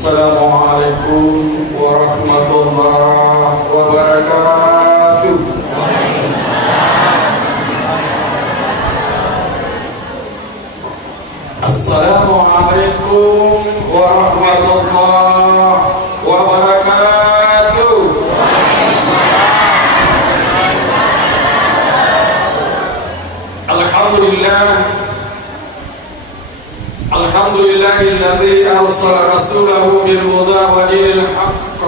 Assalamualaikum warahmatullahi wabarakatuh. Assalamualaikum warahmatullahi wabarakatuh. Alhamdulillahilladzi arsala rasulahu bil huda wa dinil haqq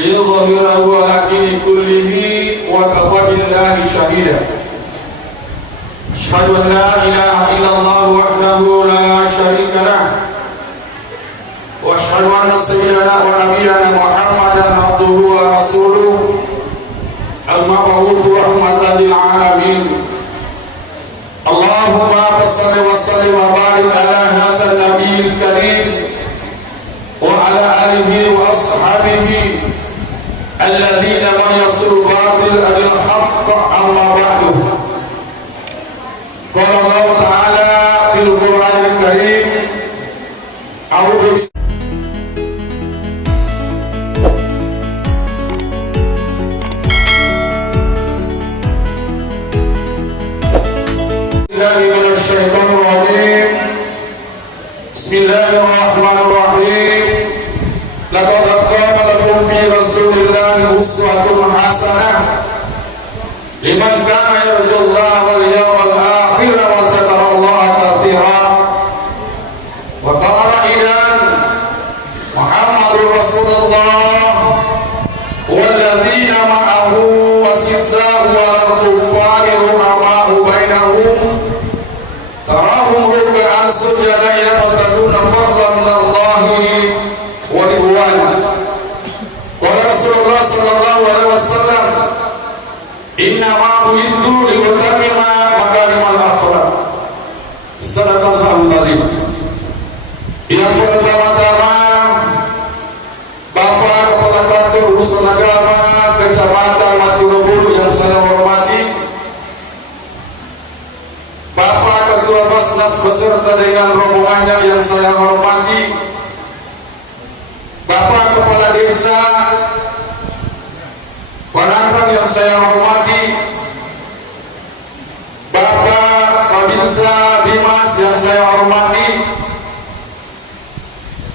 liyudhhirahu 'ala dini kullihi wa kafa billahi shahida. Asyhadu an la ilaha illallah wahdahu la syarika lah wa asyhadu anna sayyidana wa nabiyyana Muhammadan abduhu wa rasuluhu al-mab'uts rahmatan lil alamin. Allahumma salli wa sallim wa barik ala hadzal nabiyil karim wa ala alihi wa ashabihi alladzina man yasru batil anil haqq amma ba'du. Qala Allah ta'ala fil Qur'anil Karim a'udzu Bismillahirrahmanirrahim. Bismillahirrahmanirrahim. Laqad kana lakum fi Rasulillahi uswatun hasanah liman kana yarjullaha wal yawmal akhir wa dzakarallaha katsiran. Wa qala idan Muhammadur Rasulullah walladzina ma'ahu wasidda'u wal kuffari ruhama'u bainahum tarahum ruk'an sujadan yabtaguna fadlan minallahi wa ridwan. Qala Rasulullah sallallahu alaihi wasallam, inna ma bu'ithu liutammima makarimal akhlaq. Sadaqallahul adzim. Yang pertama-tama, Bapak Kepala Kantor Urusan Agama Kecamatan Maturubulu yang saya hormati, Bapak Ketua Basnas beserta dengan rombongannya yang saya hormati, Bapak Kepala Desa Panangkan yang saya hormati, Bapak Babinsa Bimas yang saya hormati,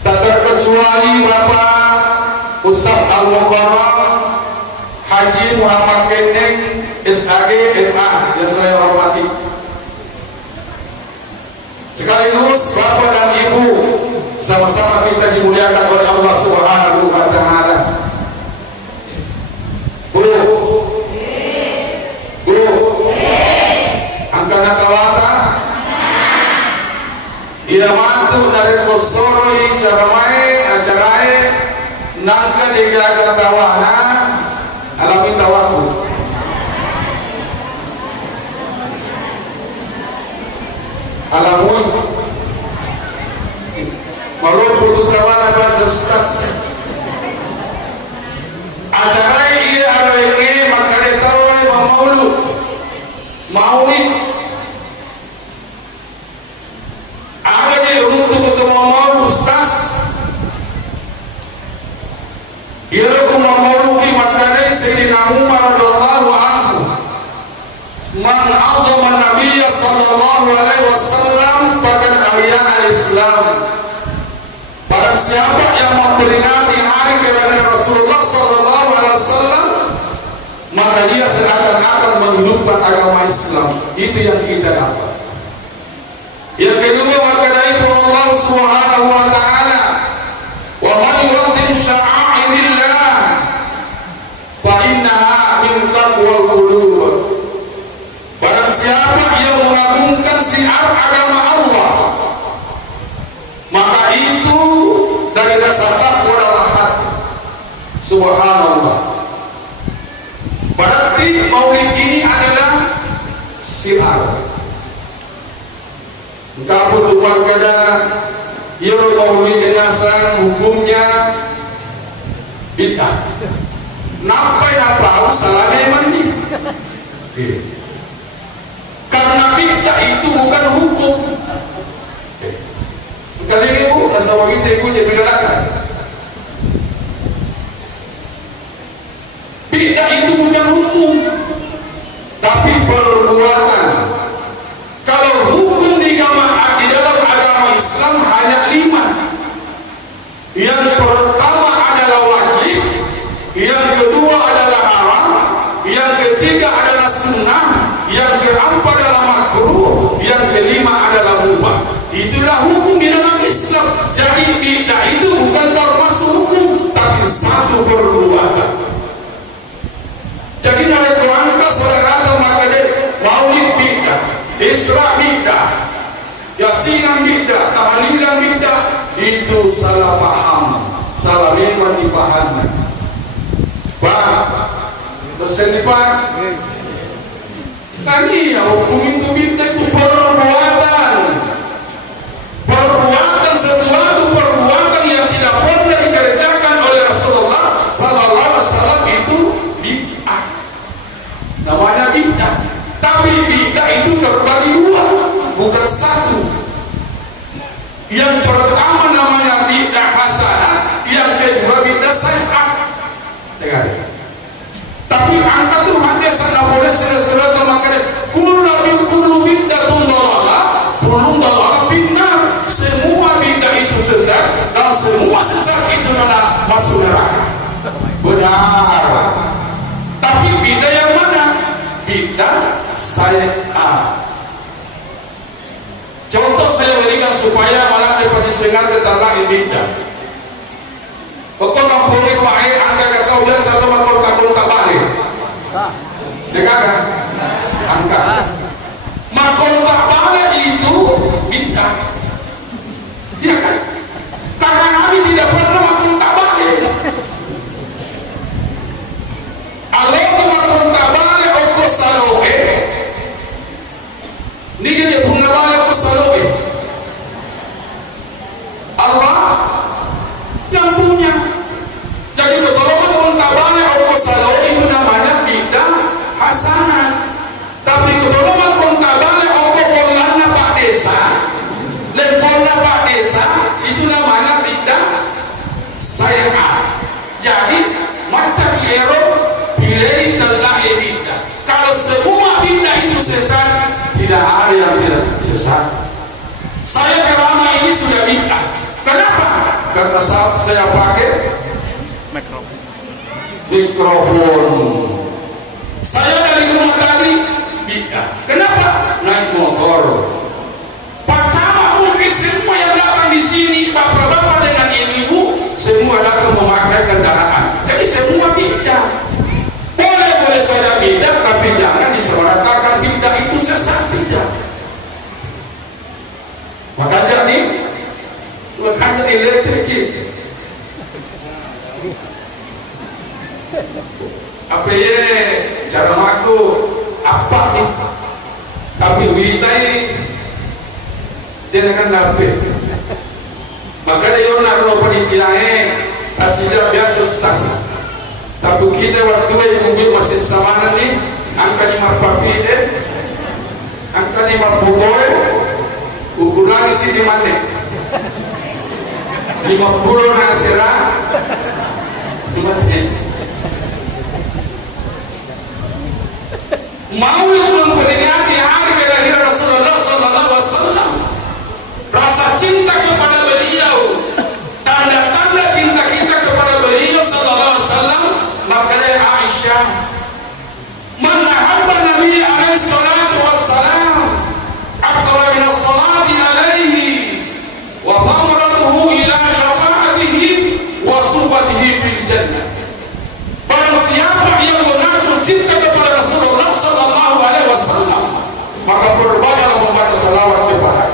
tak terkecuali Bapak Ustaz Al-Mukarram Haji Muhammad Keneng SAG MA yang saya hormati, sekaligus Bapak dan Ibu, sama-sama kita dimuliakan oleh Allah Subhanahu wa Ta'ala. Bu, angkana kawata, ia mantu dari kosoroi acarae nangka digaga tawana alami tawaku. Alamun malu butuh tawana bahasa stas acara iya ada ini maka dia tahu maulid ada di untuk ketemu maulid stas ia mauluki maka dia Sayyidina Umar radhiyallahu anhu man a'zama an-nabiy sallallahu alaihi wasallam faqad ahya al-islam. Barang siapa yang memperingati hari kelahiran Rasulullah sallallahu alaihi wasallam, maka dia seakan-akan menghidupkan agama Islam. Itu yang kita dapat. Yang kedua, maka dari Allah Subhanahu wa Ta'ala, wa man yu'azzim sya'airillah fa innaha min taqwal qulub. Barang siapa yang mengagungkan syiar agama Allah, maka itu dari dasar takwa dalam hati. Subhanallah. Berarti maulid ini adalah syiar. Kabut tuan kada ia maulid jenazah hukumnya bid'ah. Napa salahnya mandi. Karena bid'ah itu bukan hukum. Kali ibu nasa kita ibu jadi bid'ah. sunnah, yang keempat adalah makruh, yang kelima adalah mubah. Itulah hukum di dalam Islam. Jadi bid'ah itu bukan termasuk hukum, tapi satu perbuatan. Jadi nalai angka saudara maka dia maulid bid'ah, Isra bid'ah, Yasinan bid'ah, tahlilan bid'ah, itu salah paham, salah memang dipahami. Pak, dosen Pak, tadi ya hukum itu bid'ah itu perbuatan, sesuatu perbuatan yang tidak pernah dikerjakan oleh Rasulullah Sallallahu Alaihi Wasallam itu bid'ah. Namanya bid'ah. Tapi bid'ah itu terbagi dua, bukan satu. Yang pertama namanya bid'ah hasanah, yang kedua bid'ah sayyi'ah. Dengar. Tapi angka Tuhan dia sangat boleh sesuatu makanya kullu bid'atun dhalalah, kullu dhalalah finnar. Semua bid'ah itu sesat dan semua sesat itu adalah masuk neraka. Benar. Tapi bid'ah yang mana? Bid'ah sayyi'ah. Contoh saya berikan supaya malam dapat disengat tentang bid'ah. Kau kampung itu air angka kau biasa satu makor tak balik. Dengar kan? Angka. Makor tak balik itu bid'ah. Iya kan? Karena Nabi tidak pernah makor tak balik. Allah itu makor tak balik aku saloe. Ni dia pun balik aku saloe. Allah yang punya. Jadi kalau makor tak balik aku saloe itu namanya bid'ah hasanah. Tapi kalau makor tak balik aku polana Pak Desa. Lemponnya Pak Desa itu namanya bid'ah sayyi'ah. Jadi macam hero pilih telah bid'ah. Kalau semua bid'ah itu sesat, tidak ada yang tidak sesat. Saya ceramah ini sudah bid'ah. Kenapa? Karena saya pakai mikrofon. Saya dari rumah tadi bid'ah. Kenapa? Naik motor. Semua yang datang di sini, bapak-bapak dengan ibu-ibu, semua datang memakai kendaraan. Jadi semua bid'ah. Boleh saja bid'ah, tapi jangan disamaratakan bid'ah itu sesat, tidak. Makanya elektrik. Apa ye cara aku apa nih? Tapi witai dia akan dapat. Makanya orang nak roh penitiae asija biasa stas. Tapi kita waktu itu mobil masih sama nih, angka 5 papi angka 5 putoe, ukuran isi di mana? 50 nasira, di mana? Mau memperingati hari kelahiran Rasulullah Sallallahu Alaihi Wasallam. Rasa cinta kepada beliau, tanda-tanda cinta kita kepada beliau Sallallahu Alaihi Wasallam. Makanya Aisyah, man ahabba Nabi alaihi salatu wassalam akthara min as-salati alaihi wa thamratuhu ila syafa'atihi wa sufatihi fil jannah. Barang siapa yang mengacu cinta kepada Rasulullah Sallallahu Alaihi Wasallam, maka berbanyaklah membaca salawat kepada.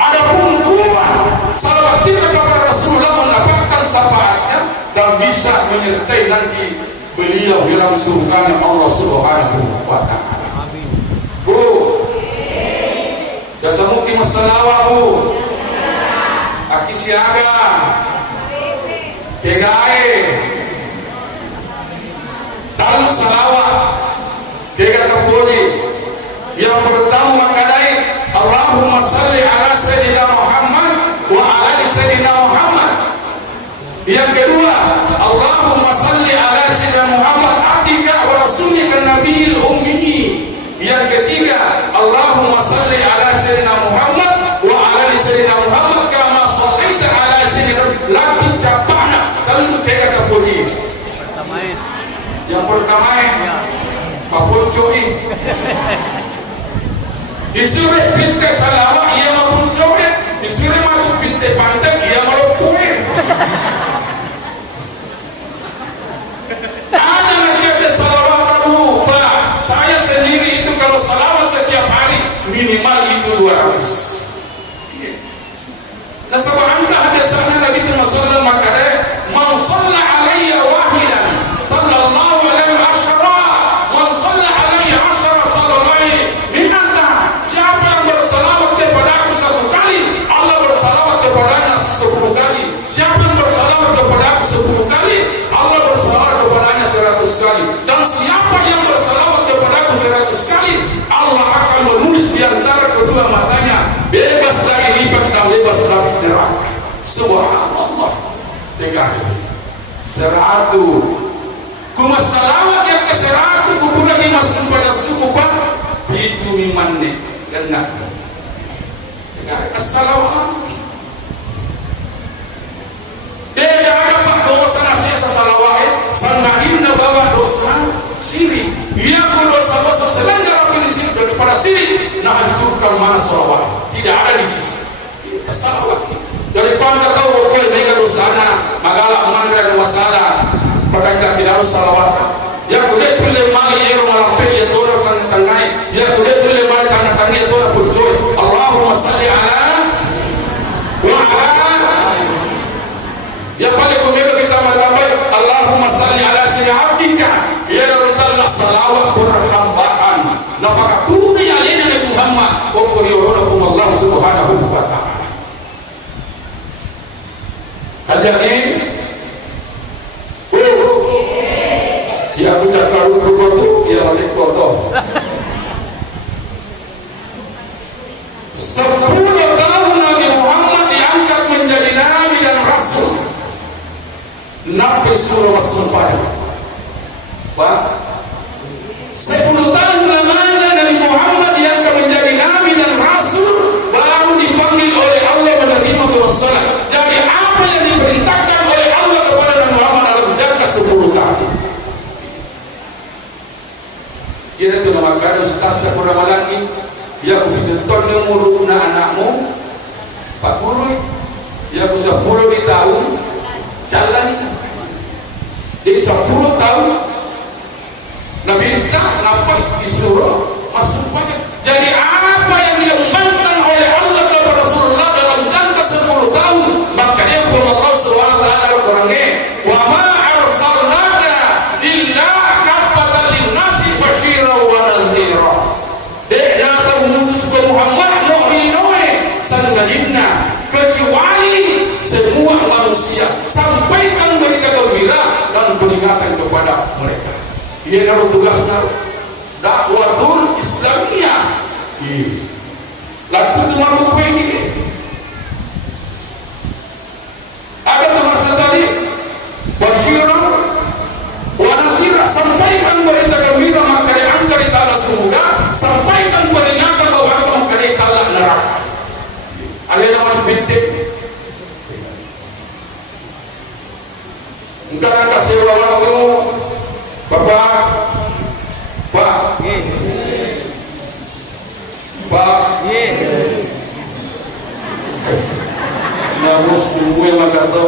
Adapun dua salawat kita kepada Rasulullah mendapatkan syafaatnya dan bisa menyertai nanti beliau dalam surganya Allah Subhanahu wa Ta'ala. Amin. Bu, jasa mungkin masalah bu, aki siaga, kegae, lalu salawat, kega terpoli. Yang pertama makadai Allahumma salli ala Sayyidina Muhammad wa ala Sayyidina Muhammad. Yang kedua Allahumma salli ala Sayyidina Muhammad abdika wa rasulika nabiyil ummi. Yang ketiga Allahumma salli ala Sayyidina Muhammad wa ala Sayyidina Muhammad kama sallaita ala Sayyidina lakin capana tentu kega terputih. Yang pertama Pak Poncoi Disuruh pintu salawat ia mau coba, disuruh masuk pintu pantai ia mau kue. Ada ngecek salawat kamu, Pak. Saya sendiri itu kalau salawat setiap hari minimal itu 200. Nah sebangka ada sana Nabi Muhammad makanya man shalla alayya wahidan sallallahu alaihi wasallam man shalla alayya 10 salawat minata. Siapa yang bersalawat kepada aku 1 kali, Allah bersalawat kepadanya 10 kali. Siapa yang bersalawat kepada aku 10 kali, Allah bersalawat kepadanya 100 kali. Dan siapa yang bersalawat kepada aku 100 kali, Allah akan menulis di antara kedua matanya bebas dari lipat dan bebas dari neraka. Subhanallah. 100 kuma salawat yang ke 100 kupulagi masuk pada suku Pak itu mimanne dan as-salawat tidak ada Pak dosa nasihat salawat sanadina bawa dosa syirik. Ia pun dosa-dosa selain dari sini daripada syirik nah hancurkan mana salawat tidak ada di sisi salawat. Dari kau tahu kau mereka dosana magala mandra wasala pakaikan tidak harus salawat. Ya kulit pilih mali ero malam pegi tora kan tangai. Ya kulit pilih mali tanah tangi tora pujoy. Allahumma salli ala wa ala. Ya paling kumega kita mengambil Allahumma salli ala sayyidina abdika. Ya rabbal salawat berhambaan. Napaka bumi alina Nabi Muhammad wa quriyuhum Allah subhanahu wa ta'ala. Hadirin, ya ucap karu berkotu, ya mati kotor. 10 tahun Nabi Muhammad diangkat menjadi nabi dan rasul. Nabi surah As-Sufyan. Pak, 10 tahun lamanya Nabi Muhammad diangkat menjadi nabi dan rasul, baru dipanggil oleh Allah menerima bersalah. Jadi apa yang diperintahkan oleh Allah kepada Nabi Muhammad adalah menjaga 10 tahun. Kira itu nama kado setasnya pada malam ini. Ya aku pintar yang murukna anakmu 40, ya aku 10 di tahun jalan. Jadi 10 tahun Nabi entah kenapa disuruh masuk pajak. Jadi apa yang diembankan oleh Allah kepada Rasulullah dalam jangka 10 tahun, maka dia pun Allah SWT orangnya wa ma arsalnaka illa kaffatan linnasi basyira wa nazira. Nasa mengutus ke Muhammad mu'mininoe sanadina kecuali semua manusia, sampaikan berita gembira dan peringatan kepada mereka. Ia adalah tugasnya dakwatul Islamiyah. Lalu itu makhluk ini ada tugasnya tadi basyirah wa nazira, sampaikan berita gembira maka diangkat di tanah surga, sampaikan peringatan bahwa kamu akan di tanah neraka. Ada nama bintik enggak ada sewa waktu Bapak Pak namun semua maka tahu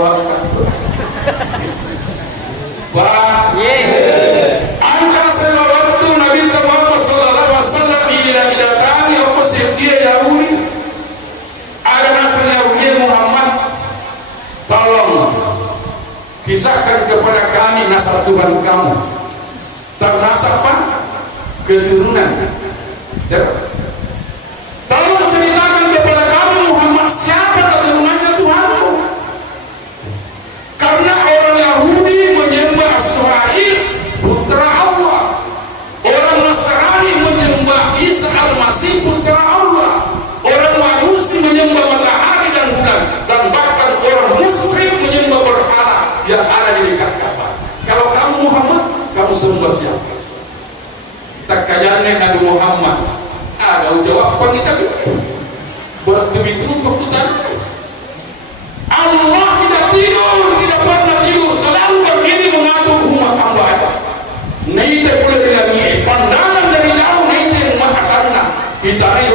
Pak angka sewa waktu Nabi Muhammad sallallahu alaihi wasallam bila kami apa dia Yahudi ada nasr Yahudi Muhammad, tolong kisahkan kepada kami nasab Tuhan kamu dan nasab keturunan. Tolong ceritakan kepada kami Muhammad siapa keturunannya Tuhanmu. Karena orang Yahudi menyembah Israel putra Allah, orang Nasrani menyembah Isa al-Masih putra Allah, orang Majusi menyembah matahari dan bulan, dan bahkan orang musyrik menyembah berhala yang ada di dekat Ka'bah. Kalau kamu Muhammad, kamu sembah siapa? Tak kajannya Nabi Muhammad. Ada jawaban kita berarti itu untuk kita. Allah tidak tidur, tidak pernah tidur, selalu berdiri mengatur umat hamba-Nya. Naik boleh bilang pandangan dari jauh naik umat akanna. Kita ini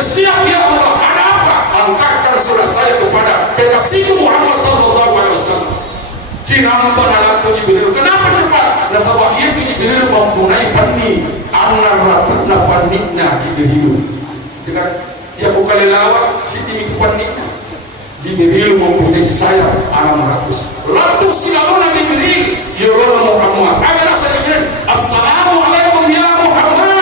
siap ya Allah, ada apa? Angkatkan surah saya kepada kekasihku Muhammad sallallahu alaihi wasallam. Cinampan anakku Jibril. Kenapa cepat? Nasabah ia Jibril mempunyai pani anak ratna panikna Jibril. Dengan dia buka lelawak sini panikna. Jibril mempunyai sayap 600. Lalu silakan Jibril ya Muhammad. Agak nasa Jibril. Assalamualaikum ya Muhammad.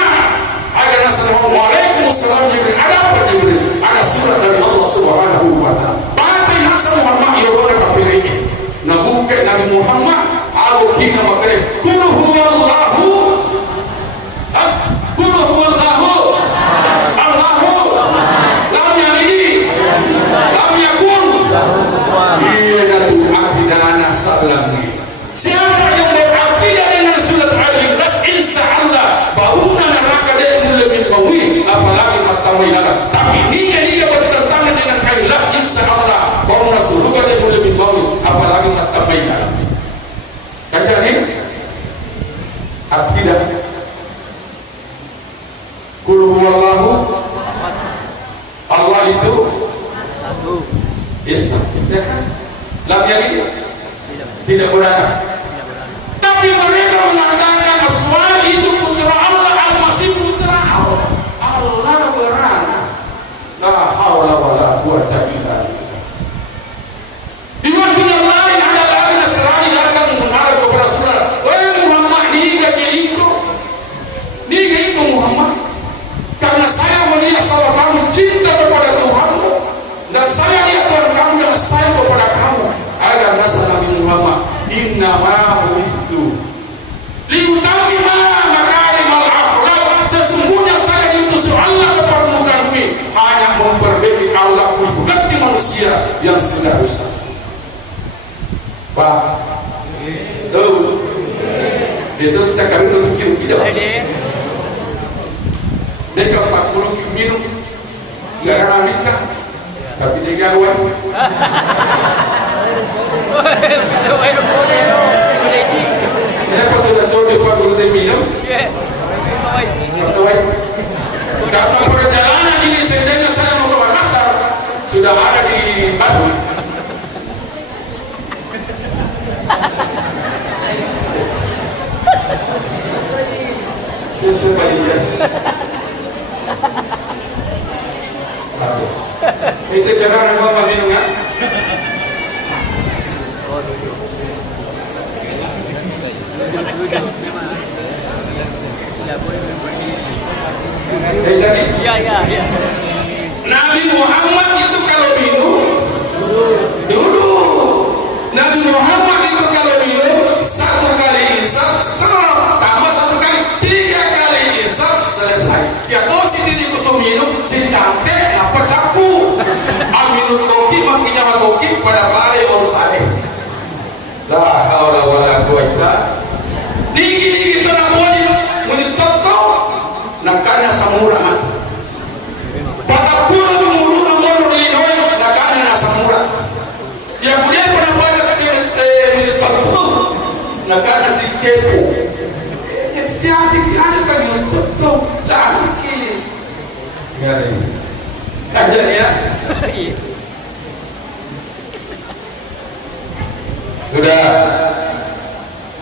Agak nasa Waalaikumsalam Jibril. Ada apa Jibril? Ada surat dari Allah Subhanahu wa taala. Baca nasa Muhammad ya kapirini. Nabuke Nabi Muhammad aku kina makale kul huwallahu kul huwallahu Allahu lam yalid lam yakun iya datu akidana salami. Siapa yang berakidah dengan surat Al-Ikhlas insyaallah bauna neraka dia lebih qawi apalagi matamina. Tapi dia bertentangan dengan Al-Ikhlas insyaallah bauna surga dia lebih qawi apalagi matamina. Kan jadi akidah kul huwallahu Allah itu satu. Esa, ya kan? Lam yalid tidak beranak. Tapi mereka mengatakan Aswad itu putra Allah, Al-Masih putra Allah. Allah beranak. La haula wala quwwata illa billah. Di waktu yang lain ada lagi Nasrani datang menghadap kepada Rasulullah. Wahai Muhammad, niga itu Muhammad. Karena saya melihat sahabat kamu cinta kepada Tuhanmu dan saya lihat Tuhan kamu yang sayang kepada kamu. Agar nasa Nabi Muhammad innama bu'ithtu liutamima makarimal akhlaq. Sesungguhnya saya diutus Allah ke permukaan bumi hanya memperbaiki akhlak budi manusia yang sudah rusak. Pak, tuh, itu kita kali untuk kira-kira. Mereka 40 minum, jangan nikah, tapi dia gawan. Apa tu nak coba Pak Guru dia minum? Karena perjalanan ini sebenarnya saya mau ke Makassar, sudah ada di Bandung. Sesebaliknya. Itu cara nama minum kan? Jadi, ya. Nabi Muhammad itu kalau minum duduk. Nabi Muhammad itu kalau minum 1 kali isap stop, tambah 1 kali 3 kali isap selesai. Ya kau sendiri ikut minum si cantik apa capu? Aminun toki makinya matoki pada pare orang pare. La haula wala quwwata. Digi itu nak wajib menitotto nakanya samura mati. Pada pula mulu nomor linoi nakanya samura. Yang kemudian pada pada menitotto nakanya si kepo. Tiap ada kan menitotto sakit. Ngari. Kajian ya. Sudah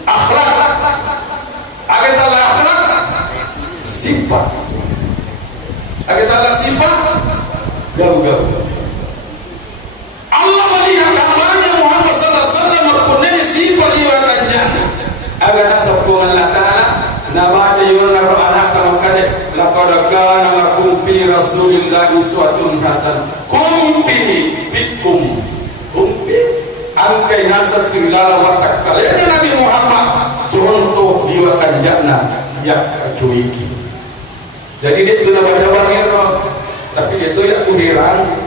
akhlak agetalah akhlak sifat agetalah sifat gaul-gaul. Allah melihat gambarnya Muhammad sallallahu alaihi wasallam mempunyai sifat liwatan jannah agar nasabungan Allah ta'ala nama jayuna anak tamakade laqad kana lakum fi rasulillahi uswatun hasanah bikum angkai nasab tilala watak kalian Nabi Muhammad contoh diwakan jannah ya cuiki. Jadi dia tu nak baca bangir tapi dia tu ya kuhiran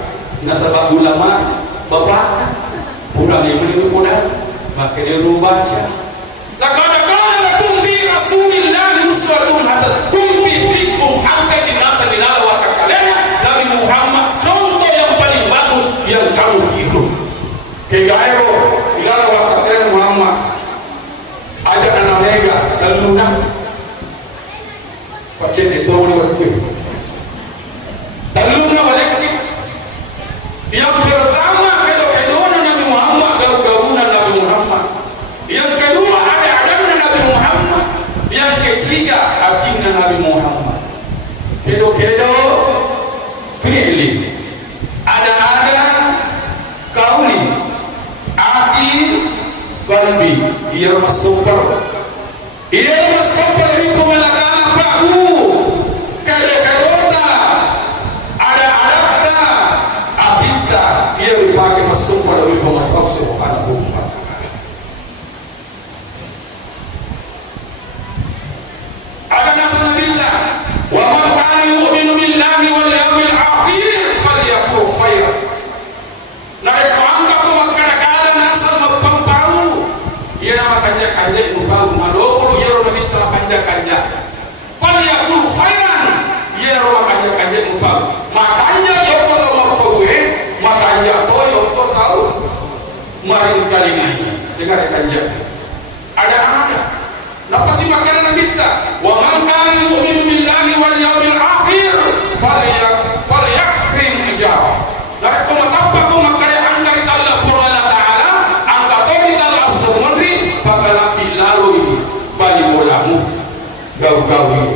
nasabah ulama bapak pulang yang menurut pulang maka dia lu baca laqad kana lakum fi rasulillahi uswatun hasanah bikum angkai nasab tilala watak kalian Nabi Muhammad contoh yang paling bagus yang kamu ikut. Kegairo ilala wakatnya Muhammad ajak anak mereka lalu pacet itu boleh waktu lalu kedo-kedo fi'li, ada kauli, aqi qalbi, ia masufar itu melakana Prabu kedo-kedota ada abita, ia dipakai masufar dari pematau subhanahu wa ta'ala. Ada nasab Nabiullah, wa man kana yu'minu billahi wal yawmil akhir falyakul khairan. Nah, itu angka ko magkada nasab magpamparu. Ia nama kanya mubau madokul ia ro minta kanya. Falyakul khairan. Ia ro kanya mubau. Makanya yo ko mapawe, makanya to yo ko tahu. Mari kalingan dengar kanya. Ada. Napa sih makanan minta? Wa man kana yu'minu billahi wal yawmil akhir falyakrim ijabah. Dari kumatapa ko makare angkari Allah Subhanahu taala, angka tori Allah asmuri pagalapi lalu bali bolamu gau-gau.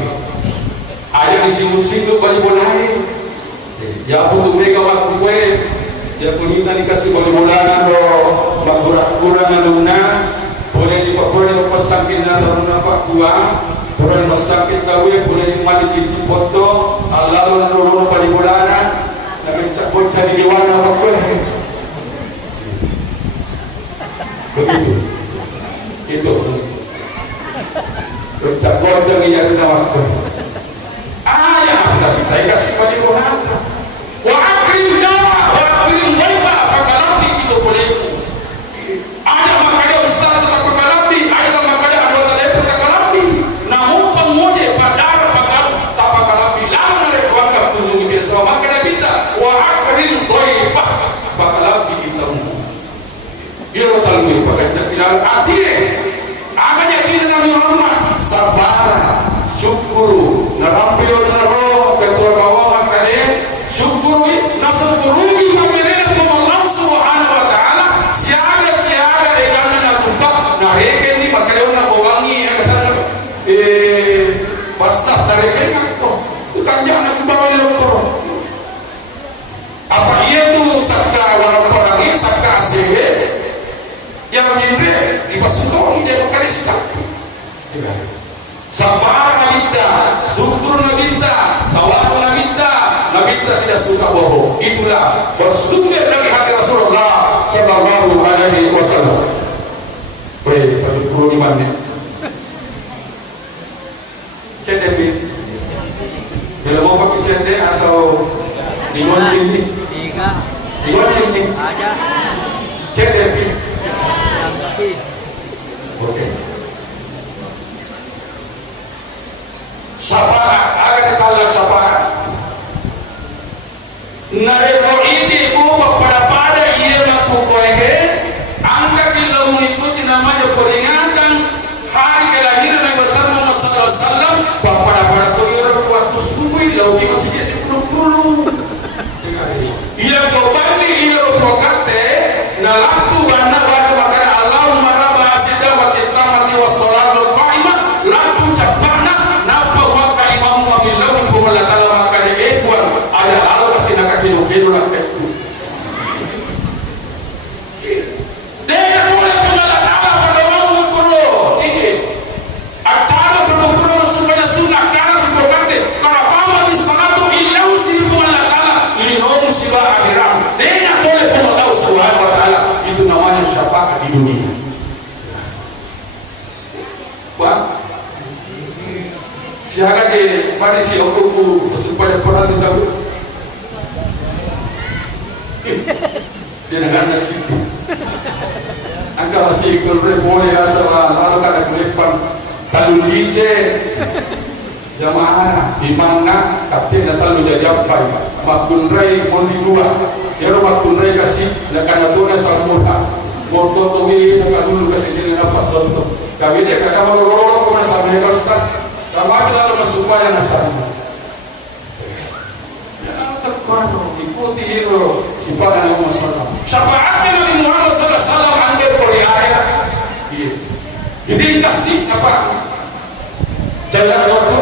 Ada di singgung-singgung bali bolai. Ya untuk mereka waktu gue ya kunita dikasih bali bolana do bagurat-gurat naluna. Boleh pasangkin nasaruna pak dua, boleh pasangkin tawe, boleh mali cinti foto, lalu nurun pada bulana, nak mencabut cari di warna apa begitu, itu, mencabut cari di warna apa ya kita kasih pada bulana, wa akrim jawa, wa akrim waiba, pakalampi itu boleh. Ada makanya ustaz tetap pekalapi, ada makanya anggota DPR pekalapi. Namun pemuda padar tak pekalapi. Lalu mereka angkat kunjungi biasa. Makanya kita wa akrim dhaifah pekalapi kita umum. Ia talwi pakai bilang arti. Agaknya kita Nabi Muhammad safara syukuru narampio naro ketua bawah makanya syukuru nasrurugi pamirena Allah Subhanahu wa taala siaga egalna na tumpak na reken ni makaleon na bawangi sana pastas na reken ko kanja na kubawal lokor apa ia tu saksa walau perangi saksa asebe yang mimpi di pasutoni dia kali suka safar nabita syukur nabita tawakal nabita tidak suka bohong. Itulah bersumber dari hati Rasulullah sallallahu alaihi wasallam. Baik, 45 menit. CDP. Bila mau pakai CD atau dimoncing nih? Dimoncing nih? CDP. Oke. Syafaat, agar kita syafaat. Nareko ini kubah pada ia nak kukuaihe angka kita mengikuti namanya peringatan hari kelahiran Nabi besar Muhammad sallallahu alaihi wasallam pada tu ia waktu subuh lau kita masih biasa puluh ia kobani ia rokate nalatu bana baca makana Allahumma rabba asida wa titamati wa salatu qaimah latu capana napa waka imamu mamillahu kumala ta'ala makana ekwan ada Allah kasih nak kedo lah itu. Dia boleh mengalah Allah pada orang kulo. Ini acara sebelum supaya sunnah karena sebelumnya kalau kamu di sana tu ilau siapa Allah Taala linom siwa akhirat. Dia boleh mengalah Subhanahu wa taala itu namanya syafaat di dunia. Wah. Siaga je pada si aku supaya pernah ditahu. Dia nak nasi. Angka masih kerja boleh asal lalu kada kulepan talun dice jamaah di mana kapten datang menjadi apa? Makun rai mondi dua. Dia makun rai kasih lekan atuna salmuta. Moto tu ini nak dulu kasih dia dapat tonton. Kami dia kata mau lorong kau sampai kastas. Kamu ada dalam supaya nasari. Ikuti hero sifat Nabi Muhammad SAW. Syafaatnya Nabi Muhammad SAW angkat dari ayat. Jadi kasih apa? Jalan waktu.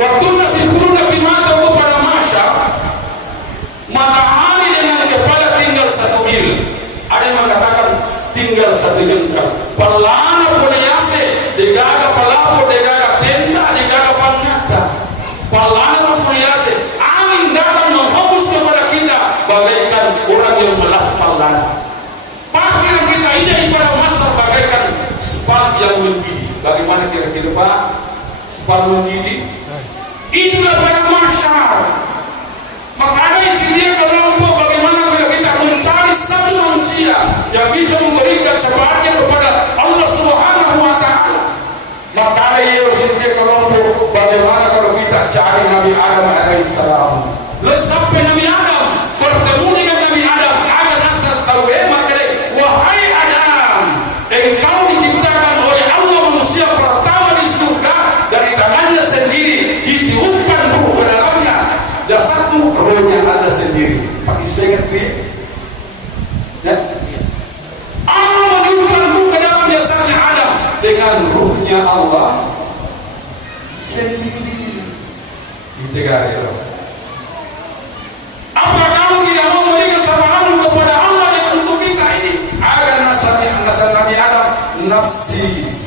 Waktu nasi turun dari mata kepada masyarakat, matahari dengan kepala tinggal 1 mil. Ada yang mengatakan tinggal 1 jengkal. Pelana boleh yase, degaga pelapo, degaga tenda, degaga pangata. Pelana boleh yase. Angin datang menghembus kepada kita bagaikan orang yang melas pelana. Pasir yang kita ini pada masa bagaikan spal yang mendidih. Bagaimana kira-kira Pak? Spal mendidih. Itulah pada masyarakat. Maka ada istilah kelompok bagaimana bila kita mencari satu manusia yang bisa memberikan syafaatnya kepada Allah Subhanahu wa Ta'ala. Maka ada istilah kelompok bagaimana kalau kita cari Nabi Adam alaihissalam. Sampai Nabi Adam bertemu dengan Nabi Adam, ada nasab tahu maka wahai Adam, engkau diciptakan oleh Allah manusia pertama di surga dari tangannya sendiri, ditiupkan ruh ke dalamnya. Satu rohnya ada sendiri. Pakai sengat dia. Ya. Allah meniupkan ruh ke dalam jasadnya Adam dengan ruhnya Allah sendiri. Itu apa kamu tidak mau memberikan syafaat kepada Allah yang untuk kita ini agar nasab Nabi Adam nafsi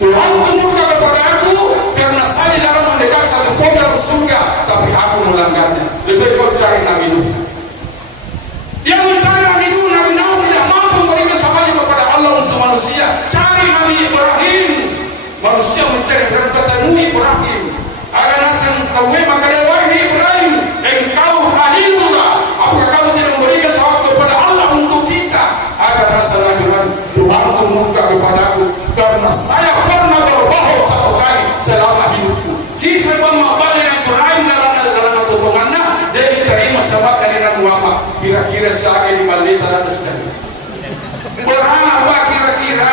Tuhan tunjukkan kepada aku karena saya dalam mendekat satu pohon dalam surga, tapi aku melanggarnya. Lebih kau cari Nabi Nuh. Yang mencari Nabi Nuh tidak mampu memberikan syafaat kepada Allah untuk manusia. Cari Nabi Ibrahim. Manusia mencari dan ketemu Ibrahim. Agar nasab kau maka dia wahai Ibrahim, engkau Khalilullah. Apakah kamu tidak memberikan syafaat kepada Allah untuk kita? Agar nasab Tuhan tunjukkan kepada aku karena saya pernah berbohong 1 kali selama hidupku. Sisa balik dengan Ibrahim dalam potongannya dia diterima sebab dari Nabi Muhammad. Kira-kira sekali 5 liter ada sekali. Berapa kira-kira?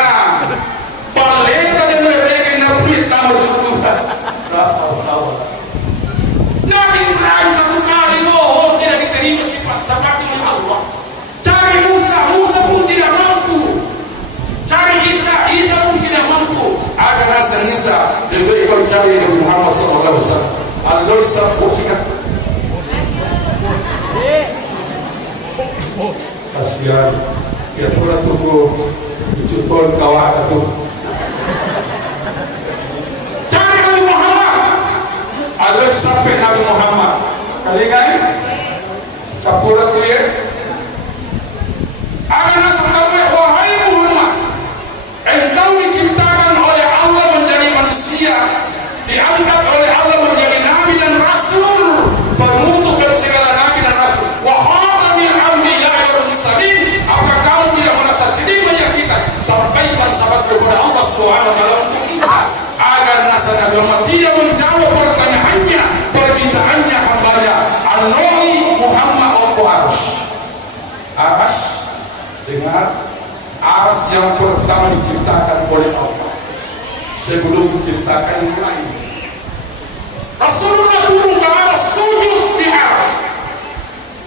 Balita yang mereka Nabi tahu cukup. Nabi Ibrahim 1 kali bohong tidak diterima sebab oleh Allah. Cari Musa pun tidak mampu. Cari Isa pun tidak mampu. Ada nasab Isa lebih kau cari Nabi Muhammad SAW. Allah sahuskan. Kasihan. Ya pula tunggu cucukon kawan itu. Cari Nabi Muhammad. Allah sampai Nabi Muhammad. Kali kan? Capura tu ya. Ada nasab wahai Muhammad. Engkau diciptakan oleh Allah menjadi manusia, diangkat oleh Allah menjadi nabi dan rasul, penutup dari segala nabi dan rasul. Wa khatamil anbiya'i wal mursalin. Apakah kamu tidak merasa sedih melihat kita? Sampaikan syafaat kepada Allah Subhanahu wa Ta'ala untuk kita agar nasab Nabi Muhammad tidak menjawab permintaannya hambanya. An-Nabi Muhammad Arash. Dengar. Aras yang pertama diciptakan oleh Allah sebelum diciptakan yang lain. Rasulullah turun ke aras, sujud di aras.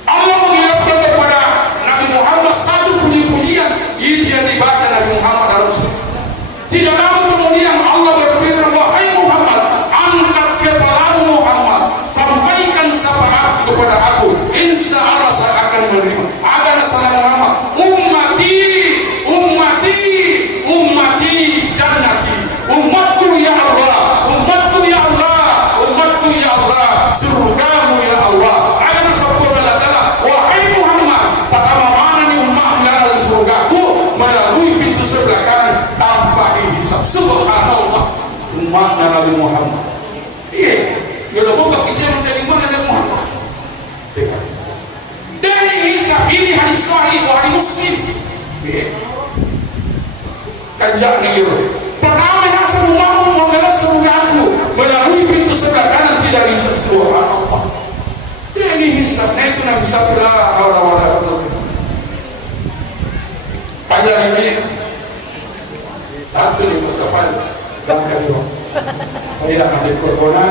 Allah mengingatkan kepada Nabi Muhammad satu puji-pujian itu yang dibaca Nabi Muhammad dalam sujud. Tidak lama kemudian Allah berfirman, wahai Muhammad, angkat kepalamu Muhammad, sampaikan syafaat kepada aku, insya Allah saya akan menerima. Agar nasab Muhammad, ummati jannati, umatku ya Allah, surgamu ya Allah. Agar nasab Allah, wahai Muhammad, pertama mana nih umatmu yang ada di surgaku melalui pintu sebelah kanan tanpa dihisab. Subhanallah, umatnya Nabi Muhammad. Iya, kalau bukan kita menjadi mana Nabi Muhammad. Dari hisab ini hadis sahih Bukhari Muslim. Kanjak nih, pertama nasab umatmu mengenal surgaku melalui pintu sebelah kanan tidak dihisab. Subhanallah. Ini hisabnya itu Nabi Sabila Allah. Panjang ini Tantu ni persiapan dan kalian tidak ada corona.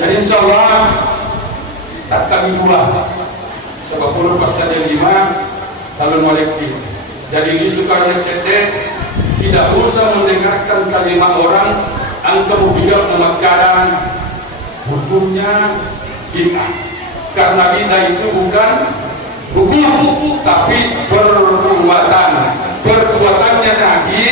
Jadi insyaAllah tak kami pula sebab puluh pasal yang 5 talun molekti. Jadi ini suka yang cedek Tidak usah mendengarkan kalimat orang yang kamu bilang nama keadaan hukumnya bid'ah, karena bid'ah itu bukan hukum tapi perbuatannya Nabi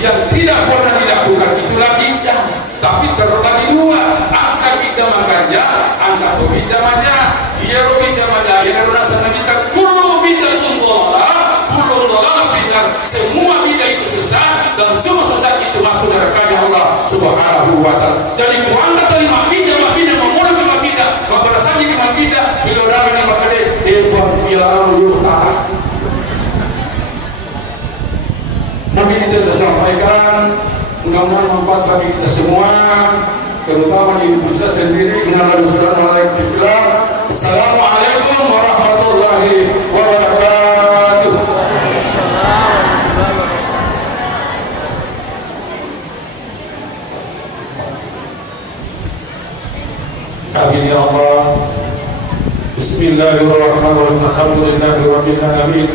yang tidak pernah dilakukan, itulah bid'ah. Tapi terbagi dua, angka bid'ah makanya angka bid'ah maja iya bid'ah maja ya karena sana kita kullu bid'atun dhalalah bid'ah, semua bid'ah itu sesat dan semua sesat itu masuk nerakanya Allah Subhanahu wa ta'ala. Jadi kuangkat tadi bid'ah memulai dengan bid'ah berasanya dengan bid'ah bila rame ni makade bila ta'ala. Nabi kita sampaikan mudah-mudahan manfaat bagi kita semua, terutama di Indonesia sendiri. Assalamualaikum warahmatullahi wabarakatuh. Amin ya Allah. Bismillahirrahmanirrahim. Alhamdulillahi rabbil alamin.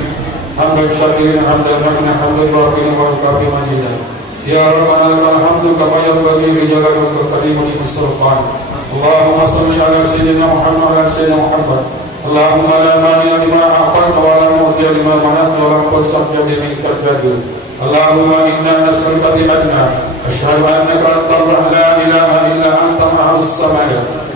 Hamdan syakirin hamdan magna hamdan rabbina wa kafi majidah. Ya Rabbana lakal hamdu kama yanbaghi li jalalika wa karimati sultan. Allahumma shalli ala sayyidina Muhammad wa ala sayyidina Muhammad. Allahumma la mani'a lima a'taita wa la mu'tiya lima mana'ta wa la munsabbiha biminka jadil. Allahumma inna nas'aluka bi anna ashhadu annaka antal la ilaha illa anta ma'as samad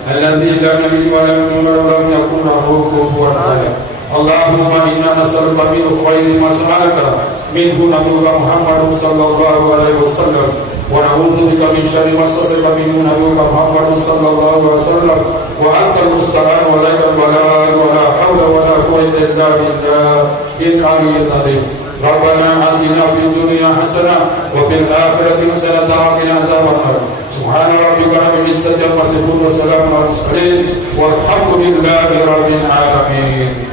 alladhi lam yalid wa lam yulad wa lam yakul lahu kufuwan ahad. Allahumma inna nas'aluka min khairi ma sa'alaka minhu nabiyuka Muhammad sallallahu alaihi wasallam wa na'udzu bika min syarri ma sa'alaka minhu nabiyuka Muhammad sallallahu alaihi wasallam wa antal musta'an wa la ilaha wa la hawla wa la quwwata illa billahil aliyyil azim. Rabbana atina fid dunya hasanah wa fil akhirati hasanah wa qina adzabannar. Subhana rabbika rabbil izzati amma yasifun wa salamun alal mursalin walhamdulillahi rabbil alamin.